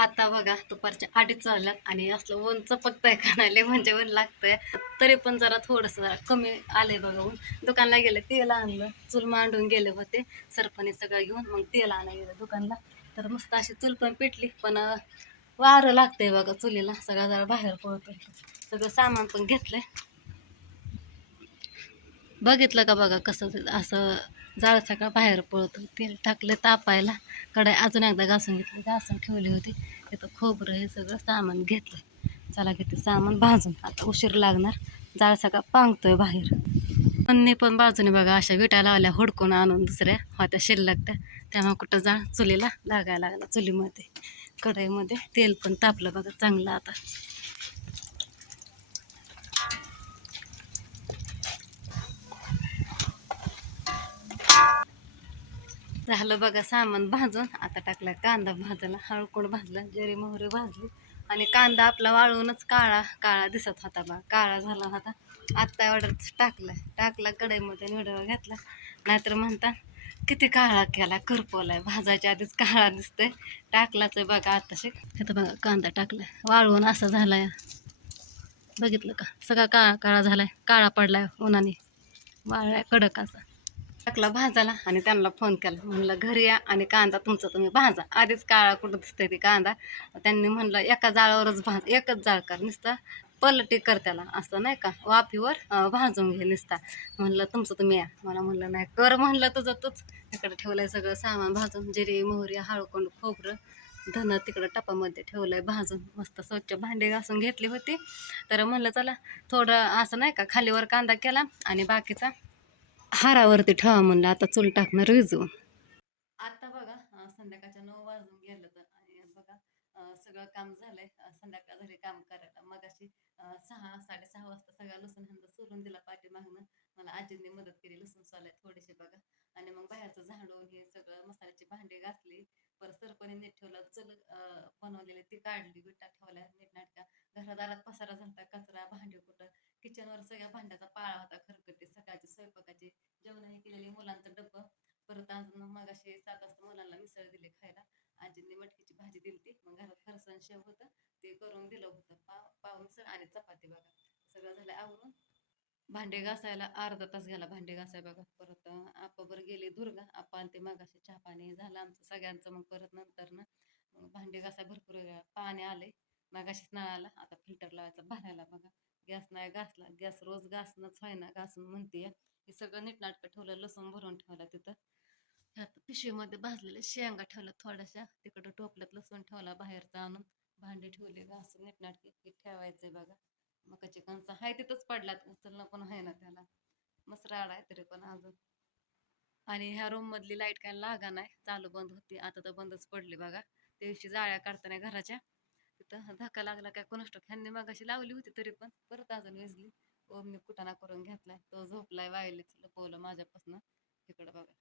आता बघा दुपारच्या 2:30 वाजल्यात आणि असलं ऊन चपकतंय कानाले म्हणजे ऊन लागतंय. तरी पण जरा थोडंसं जरा कमी आलंय बघा ऊन. दुकानला गेले तेल आणलं, चूल मांडून गेले होते सरपणी सगळं घेऊन, मग तेल आणायला गेलं दुकानला. तर मस्त अशी चूल पण पेटली, पण वारं लागतंय बघा चुलीला, सगळं जरा बाहेर पडतोय. सगळं सामान पण घेतलंय. बघितलं का बघा कसं असं जाळ सगळं बाहेर पळतं. तेल टाकलं तापायला, कढई अजून एकदा घासून घेतली, घासून ठेवली होती. तिथं खोबरं हे सगळं सामान घेतलं. चला घेते सामान भाजून, आता उशीर लागणार, जाळ सगळा पांगतोय बाहेर. दोन्ही पण बाजूने बघा अशा विटा लावल्या हुडकून आणून, दुसऱ्या होत्या शिल्लक त्या, तेव्हा कुठं जाळ चुलीला लागायला लागला. चुलीमध्ये कढईमध्ये तेल पण तापलं बघा चांगलं आता. झालं बघा सामान भाजून, आता टाकला कांदा भाजायला. हळकुंड भाजला, जिरे मोहरी भाजली आणि कांदा आपला वाळूनच काळा काळा दिसत होता बा, काळा झाला होता. आत्ता ऑर्डर टाकला कढईमध्ये निवडावा घातला. नाहीतर म्हणता किती काळा केला, करपवलाय, भाजायच्या आधीच काळा दिसतोय. टाकलाच आहे बघा आताशी. इथं बघा कांदा टाकलाय, वाळवून असा झालाय. बघितलं का, सगळा काळा काळा झालाय, काळा पडलाय उन्हाने, वाळलाय कडक असा. टाकला भाजायला आणि त्यांना फोन केला, म्हणलं घरी या आणि कांदा तुमचा तुम्ही भाजा. आधीच काळा कुठं दिसतंय ते कांदा. त्यांनी म्हणलं एका जाळावरच भाज, एकच जाळ कर, नुसता पलटी कर त्याला, असं नाही का वाफीवर भाजून घे नुसता. म्हणलं तुमचं तुम्ही या. मला म्हणलं नाही कर, म्हणलं तुझं तूच. इकडे ठेवलंय सगळं सामान भाजून, जिरे मोहरी हळकुंड खोबरं धन तिकडं टपामध्ये ठेवलंय भाजून. मस्त स्वच्छ भांडे घासून घेतली होती. तर म्हणलं चला थोडं असं नाही का खालीवर कांदा केला आणि बाकीचा हारावरती ठेवा म्हणलं, आता चूल टाकणार विजवून. आता बघा संध्याकाळच्या 9 वाजून गेलं तर, आणि बघा सगळं काम झालंय. संध्याकाळ झाली काम करायला. मग अशी 6 साडेसहा वाजता सगळा लसूण हंद सोलून दिला पाठीमागनं. मला आजींनी मदत केली लसूण सोलाय थोडीशी बघा. आणि मग बाहेरचं झाडून हे सगळं मसाल्याची भांडी घासली. परत सरपणी नीट ठेवलं, चूल बनवलेली ती काढली, विटा ठेवल्या नीटनाटका. घरादारात पसारा झालता, कचरा भांडी कुठं, किचनवर सगळ्या भांड्याचा पाळा होता खरकटे. सकाळची स्वयंपाकाची जेवण हे केलेली, मुलांचं डब्बं. परत अजून मग असे 7 वाजता मुलांना मिसळ दिली खायला. आजींनी मटकीची भाजी दिली. मग घरात फरसाण शेव होतं, ते करून दिलं होतं. पाव मिसळ आणि चपाती बघा. सगळं झालं आवरून. भांडे घासायला अर्धा तास गेला भांडे घासाय बघा. परत आपाबर गेले दुर्गा, आपा आणि ते मगाशी चहा पाणी झालं आमचं सगळ्यांचं. मग परत नंतर ना भांडे घासाय भरपूर वेळ पाणी आले. मगाशीच नळाला, आता फिल्टर लावायचा भरायला बघा. गॅस नाही घासला, गॅस रोज घासणंच व्हायना, घासून म्हणते. हे सगळं नीटनाटकं ठेवलं, लसूण भरून ठेवला तिथं. ह्यात पिशवीमध्ये भाजलेल्या शेंगा ठेवल्या थोड्याशा, तिकडं टोपल्यात लसूण ठेवला बाहेरचा आणून. भांडी ठेवली घासून नीटनाटकी, पीठ ठेवायचंय बघा. मकाची कणसं हाय तिथंच पडल्यात, उचलणं पण आहे ना त्याला. मस्त राड आहे तरी पण अजून. आणि ह्या रूम मधली लाईट काय लागा नाही, चालू बंद होती. आता तर बंदच पडली बघा. त्या दिवशी जाळ्या काढताना घराच्या तिथं धक्का लागला काय कोणाष्ट, ह्यांनी मगाशी लावली होती तरी पण परत अजून विजली. ओमनी कुटाणा करून घेतलाय, तो झोपलाय वायलीच लपवलं माझ्यापासून. तिकडं बघा,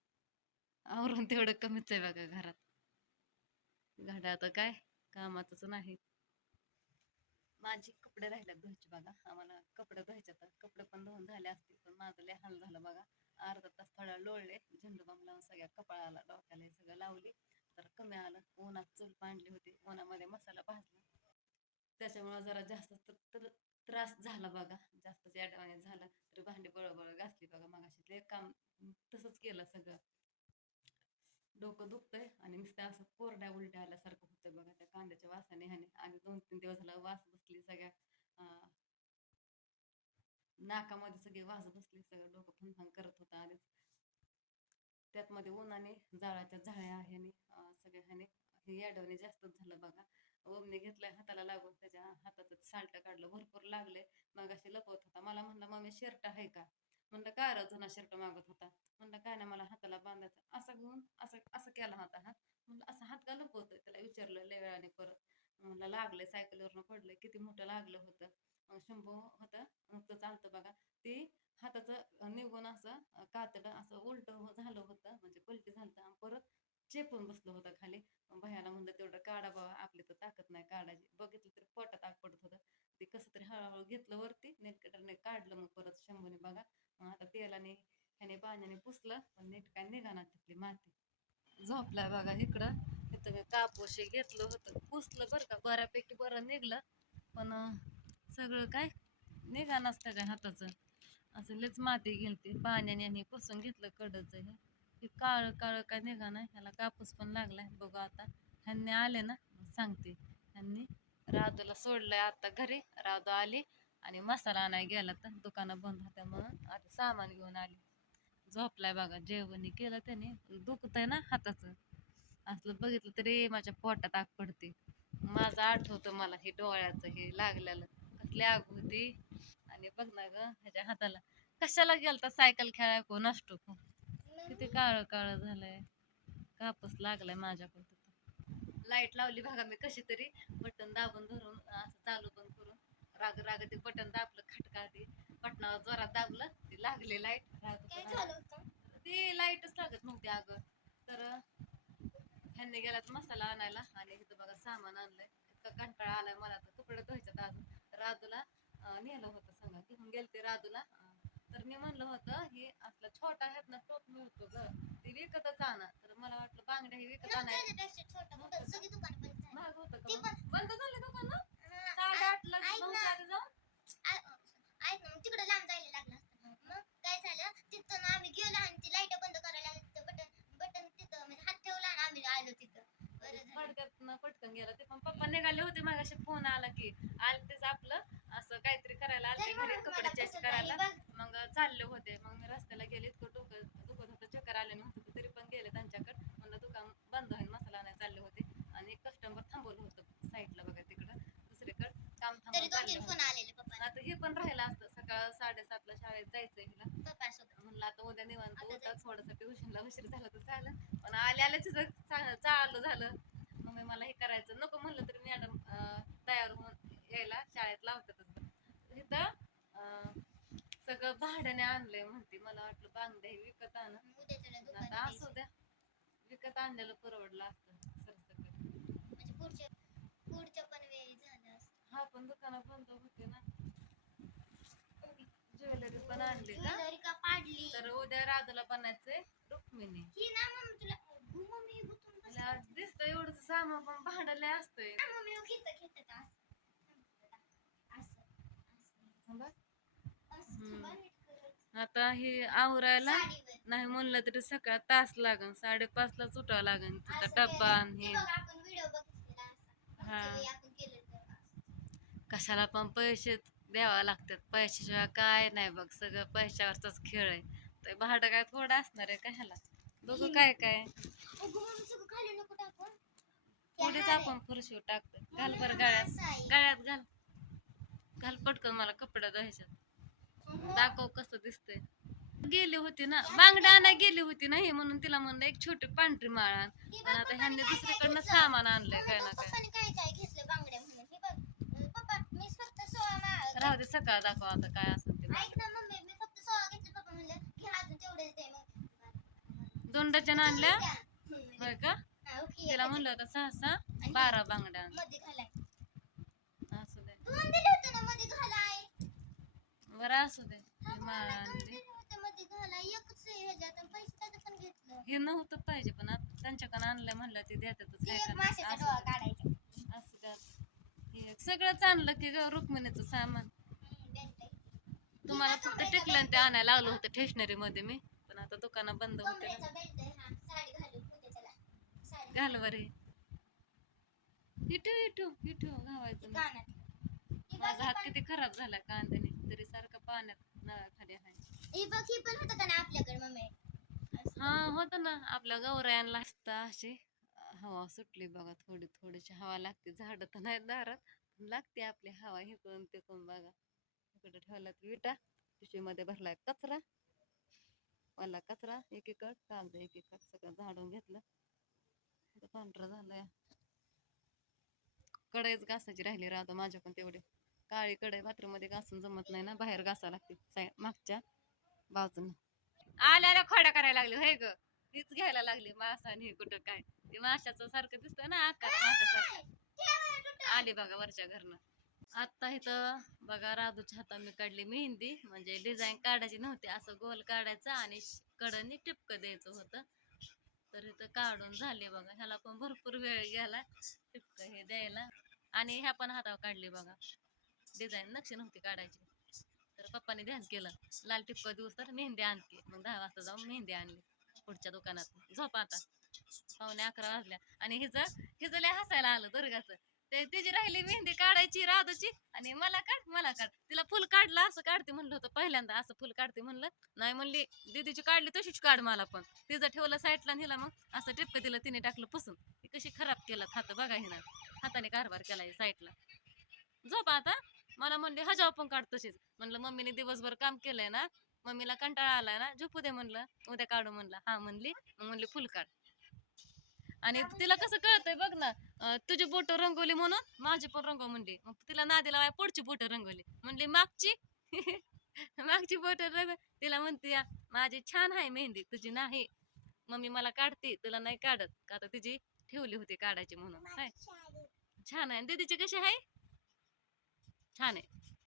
आवरून तेवढं कमीच आहे बघा घरात. घड्याळ तर काय कामातच नाही. माझी कपडे राहिल्यात धुवायची बघा. आम्हाला कपडे धुवायचे, तर कपडे पण धुवून झाले असतील, पण माझं लय हाल झालं बघा. अर्धा तास थोडा लोळले, झेंडू बाम लावून सगळ्या कपाळाला डोक्याला हे सगळं लावली. तर कमी आलं. उन्हात चूल पांडली होती, उन्हामध्ये मसाला भाजला, त्याच्यामुळे जरा जास्त त्रास झाला बघा. जास्तच ॲडवान्स झाला. तरी भांडी बळबळ घासली बघा. मगाशी ते काम तसंच केलं सगळं. डोकं दुखतंय आणि नुसतं असं कोरड्या उलट्या आल्यासारखं होतं बघा त्या कांद्याच्या वासाने. ह्याने आणि 2-3 दिवस झाला वास बसली सगळ्या अं, नाकामध्ये सगळी वास बसली, सगळं डोकं फणफण करत होतं आधीच. त्यात मध्ये उन्हाने जाळाच्या झाळ्या ह्याने सगळ्या ह्याने हे याडवणे जास्तच झालं बघा. ओमने घेतलाय हाताला लागून, त्याच्या हाताचं साल्ट काढलं, भरपूर लागले. मग अशी लपवत होता. मला म्हणला मम्मी शर्ट आहे का. म्हणलं काय रे, जुना शर्ट मागत होता. म्हणलं काय नाही, मला हाताला बांधायचं. असं घेऊन असं असं केला होता हात. म्हणलं असं हात का लपवतोय, त्याला विचारलं लय वेळाने परत. म्हणलं लागलंय, सायकलवरनं पडलंय, किती मोठं लागलं होतं. शंभू होतं, नुकतं चालतं बघा. ती हाताचं निघून असं कातडं असं उलट झालं होतं, म्हणजे पलटी झालं आणि परत चेपून बसलं होतं खाली. मग भैयाला म्हणलं तेवढं काढा बाबा, आपली तर ताकद नाही काढायची. बघितलं तरी पोटात आग पडत होतं. ते कसं तरी हळूहळू घेतलं वरती, नेटकटरने काढलं. मग परत शंभूने बघा. मग आता तेलाने ह्याने पाण्याने पुसलं, पण नीट काय निघाना तिथली माती. झोपलाय बघा इकडं. इथं मी कापूस घेतलं होतं, पुसलं बरं का, बऱ्यापैकी बरं निघलं. पण सगळं काय निघा नसतं काय हाताचं, असं लच माती गेलती पाण्याने आणि पुसून घेतलं कडच हे काळ काळ काय निघा नाही. ह्याला कापूस पण लागलाय, बघू आता ह्यांनी आले ना सांगते. ह्यांनी राधूला सोडलंय आता घरी, राधू आली आणि मसाला आणाय गेला तर दुकानं बंद होत्या म्हणून आता सामान घेऊन आली. झोपलाय बघा, जेवणी केलं त्याने, दुखत आहे ना हाताचं, असलं बघितलं तरी माझ्या पोटात आग पडते. माझं आठवतं मला हे डोळ्याचं हे लागलेलं, कसली आग होती. आणि बघ ना ग ह्याच्या हाताला, कशाला गेलता सायकल खेळाय को नसतो को, किती काळ काळ झालंय, कापूस लागलाय माझ्याकडे. लाईट लावली बघा मी कशी तरी, बटन दाबून धरून असं चालू पण करून, राग राग ते बटन दाबलं खटका, ते बटनावर जोरात दाबलं ते लागले लाईट. ती लाईटच लागत नव्हती अगं. तर ह्यांनी गेल्यात मसाला आणायला आणि इथं बघा सामान आणलंय. इतका कंटाळा आलाय मला, तर कपडे धुवायच्यात अजून. राधूला नेलं होतं संग, घेऊन गेलते राधूला. तर मी म्हणलं होतं हे असला छोटा आहेत ना टोप मिळतो ग, ते विकतच आणा. तर मला वाटलं बांगड्या हे विकत आणाय महाग होतं का? बंद झाले दुकान 8:30ला नऊच्या आधी जाऊन. तिकडे लांब जायला लागलं असतं. मग काय झालं, तिथं आम्ही गेलो आणि ती लाईट बंद करायला लागली, बटन बटन तिथं म्हणजे हात ठेवला आणि आम्ही आलो तिथं. पटकन पटकन गेला ते, पण पप्पा निघाले होते मागाशी, फोन आला की आलतेच आपलं असं काहीतरी करायला आलते घरी, कपडे चेंज करायला. मग चालले होते, मग मी रस्त्याला गेले, इतकं डोकं दुखत होतं, चक्कर आले नव्हतं तरी पण गेले त्यांच्याकडे. म्हणलं दुकान बंद होईल, मसाला नाही चालले होते. आणि एक कस्टमर थांबवलं होतं साईडला बघा तिकडं दुसरीकडे, काम थांबवून चालले होते. आता हे पण राहिलं असतं, सकाळ 7:30ला शाळेत जायचंय हिला. म्हणलं आता उद्या निवांत उठा, थोडंसं ट्युशनला उशीर झाला तर चालेल, पण आल्याच चालू झालं. मग मला हे करायचं नको म्हणलं तरी मॅडम तयार होऊन यायला शाळेत लावतातच. इथं सगळं भाड्याने आणलंय म्हणते, मला वाटलं बांगड्या हे विकत आण, आता असू द्या, विकत आणलेलं परवडलं असतं सरसकट. पुढच्या पण वेळी झालं. हा पण दुकानं बंद होते ना. ज्वेलरी पण आणली का पाडली, तर उद्या राधूला बनायचंय रुक्मिणी. ही ना मम्मी तुला दिसतं एवढं सामान, पण भांडले असतंय. आता हे आवरायला नाही म्हणलं तरी सकाळ तास लागन, 5:30लाच उठावं लागन, तिचा डब्बा हे. हा, कशाला पण पैसे द्यावा लागतात, पैशाशिवाय काय नाही बघ, सगळं पैशावरचाच खेळ आहे. तर भाडं काय थोडं असणार आहे का ह्याला, बघू काय काय. पुढेच आपण फरशीवर टाकतो, घाल बरं गळ्यात, गळ्यात घाल, घाल पटकन, मला कपडे धुवायच्यात. दाखव कसं दिसतंय. गेली होती ना बांगड्या आणाय, गेली होती ना हे, म्हणून तिला म्हणलं एक छोटी पांढरी माळ आण. पण आता ह्यांनी दुसरीकडनं सामान आणलंय काय ना काय. राहू दे, सकाळ दाखव आता काय असेल ते. दोन डझन आणल्या होय का? तिला म्हणलं होतं 6 12 बांगड्या असू दे, बरं असू दे. हे नव्हतं पाहिजे, पण आता त्यांच्याकडे आणलंय म्हणलं ते देतातच. असं द्या, सगळंच आणलं की ग रुक्मिणीचं सामान. तुम्हाला फक्त टिकलं ते आणायला लागलं होतं स्टेशनरी मध्ये मी, पण आता दुकानं बंद होते. घाल बरे, इटू इटू इटू घावायचं. माझा हात किती खराब झाला कांद्याने, तरी सारखं पाण्यात नळाखाली आहे. हा होत ना, आपल्या गौरायांना असता अशी हवा सुटली बघा, थोडी थोडीशी हवा लागते. झाड तर नाही दारात, लागते आपली हवा. हे करून ते करून बघा, इकडे ठेवल्यात विटा, पिशवीमध्ये भरलाय कचरा, वाला कचरा एकीकड, कागद एकीकड, सगळं झाडून घेतलं. पांढरा झालाय. कढईच घासायची राहिली राहतो माझ्या पण, तेवढे काळी कढई बाथरूम मध्ये घासून जमत नाही ना, बाहेर घासा लागते मागच्या बाजून. आल्याला खोड्या करायला लागली होय ग, तीच घ्यायला लागली मासा आणि हे कुठं काय, ते माशाचं सारखं दिसतं ना आकार, माशासारखं. आली बघा वरच्या घरनं. आता इथं बघा राधूच्या हातात मी काढली मेहंदी, म्हणजे डिझाईन काढायची नव्हती, असं गोल काढायचं आणि कडनी टिपकं द्यायचं होतं. तर इथं काढून झाले बघा. ह्याला पण भरपूर वेळ गेला टिपकं हे द्यायला. आणि ह्या पण हातावर काढली बघा. डिझाईन नक्षी नव्हती काढायची, तर पप्पाने ध्यान केलं लाल टिपकं दिवस तर मेहंदी आणते. मग 10 वाजता जाऊन मेहंदी आणली पुढच्या दुकानात. झोप आता. 11:15 वाजल्या. आणि हिचं हिचं लय हसायला आलं दुर्गाचं. तिची राहिली मेहंदी काढायची राधूची, आणि मला काढ तिला फुल काढलं असं काढते म्हणलं होतं पहिल्यांदा, असं फुल काढते म्हणलं. नाही म्हणली, दीदीची काढली तशीच काढ मला पण. तिचं ठेवलं साईडला हिला मग असं टिपकं तिला तिने टाकलं पुसून. ती कशी खराब केलं हात बघा हिनं, हाताने कारभार केलाय साईडला. झोप आता. मला म्हणली ह्याच्यावर पण काढ तशीच. म्हणलं मम्मीने दिवसभर काम केलंय ना, मम्मीला कंटाळा आलाय ना, झोपू दे म्हणलं, उद्या काढू म्हणलं. हा म्हणली. मग म्हणली फुल काढ. आणि तिला कसं कळतंय बघ ना, तुझी बोट रंगवली म्हणून माझी पण रंगव म्हणली. मग तिला नादी लावाय पुढची बोट रंगवली म्हणली मागची. मागची बोट रंग. तिला म्हणते या, माझी छान आहे मेहंदी तुझी नाही. मम्मी मला काढते तुला नाही काढत का, आता तिची ठेवली होती काढायची म्हणून. हाय छान आहे. दीदीची कशी आहे? छान आहे.